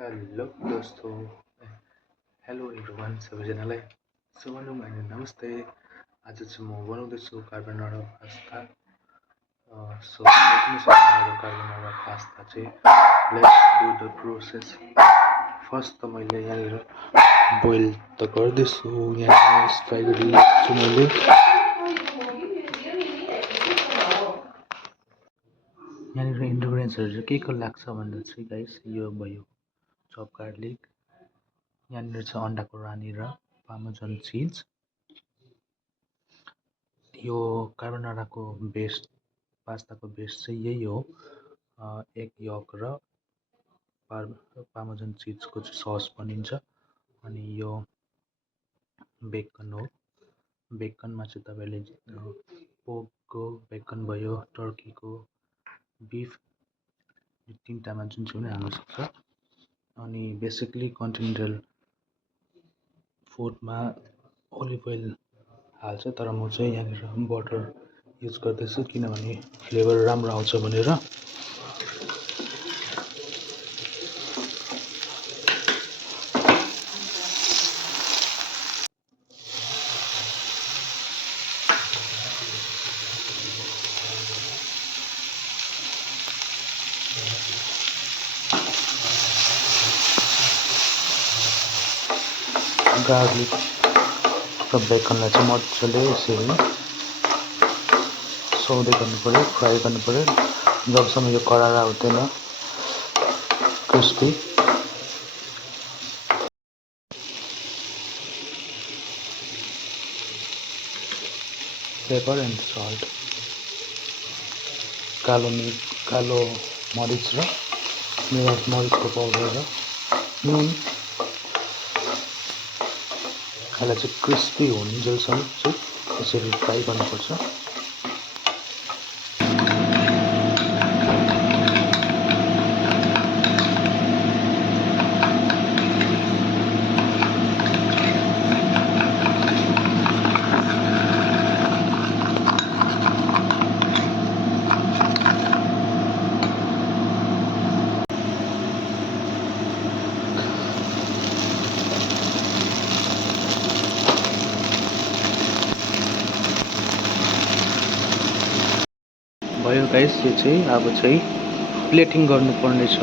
Hello दोस्तों, hello everyone सबैजनालाई सुमनम अनि नमस्ते। आज चाहिँ म बनाउँदैछु कार्बोनारा पास्ता। सो मेरो कार्बोनारा पास्ता चाहिँ let's do the process. First त मैले यहाँनिर बोइल त गर्दैछु, यहाँनिर फ्राई गरिरहेको छु मैले। यहाँनिर इन्ग्रिडियन्ट्सहरू चाहिँ के लाग्छ भन्दा चाहिँ गाइस यो भयो चप गार्लिक, यहाँनिर छ अन्डाको रानी र पार्मेसन चिज। यो कार्बोनाराको बेस्ट पास्ताको बेस्ट चाहिँ यही हो, एग यक र पार्मेसन चिजको चाहिँ सस बनिन्छ। अनि यो बेकन हो, बेकनमा चाहिँ तपाईँले पोर्कको बेकन भयो, टर्कीको, बिफ, यो तिनवटामा जुन चाहिँ पनि हाल्न सक्छ। अनि बेसिकली कन्टिनेन्टल फुडमा ओलिभ ओइल हाल्छ, तर म चाहिँ यहाँनिर बटर युज गर्दैछु किनभने फ्लेभर राम्रो आउँछ भनेर। गार्लिक र बेकनलाई चाहिँ मजाले यसरी सौदै गर्नुपऱ्यो, फ्राई गर्नुपऱ्यो जबसम्म यो करारा हुँदैन, क्रिस्पी। पेपर एन्ड सल्ट, कालो मरिच र मरिचको पाउडर र नुन। यसलाई चाहिँ क्रिस्पी हुन्जेलसम्म चाहिँ यसरी फ्राई गर्नुपर्छ। भयो गाइस, यो चाहिँ अब चाहिँ प्लेटिङ गर्नुपर्ने छ।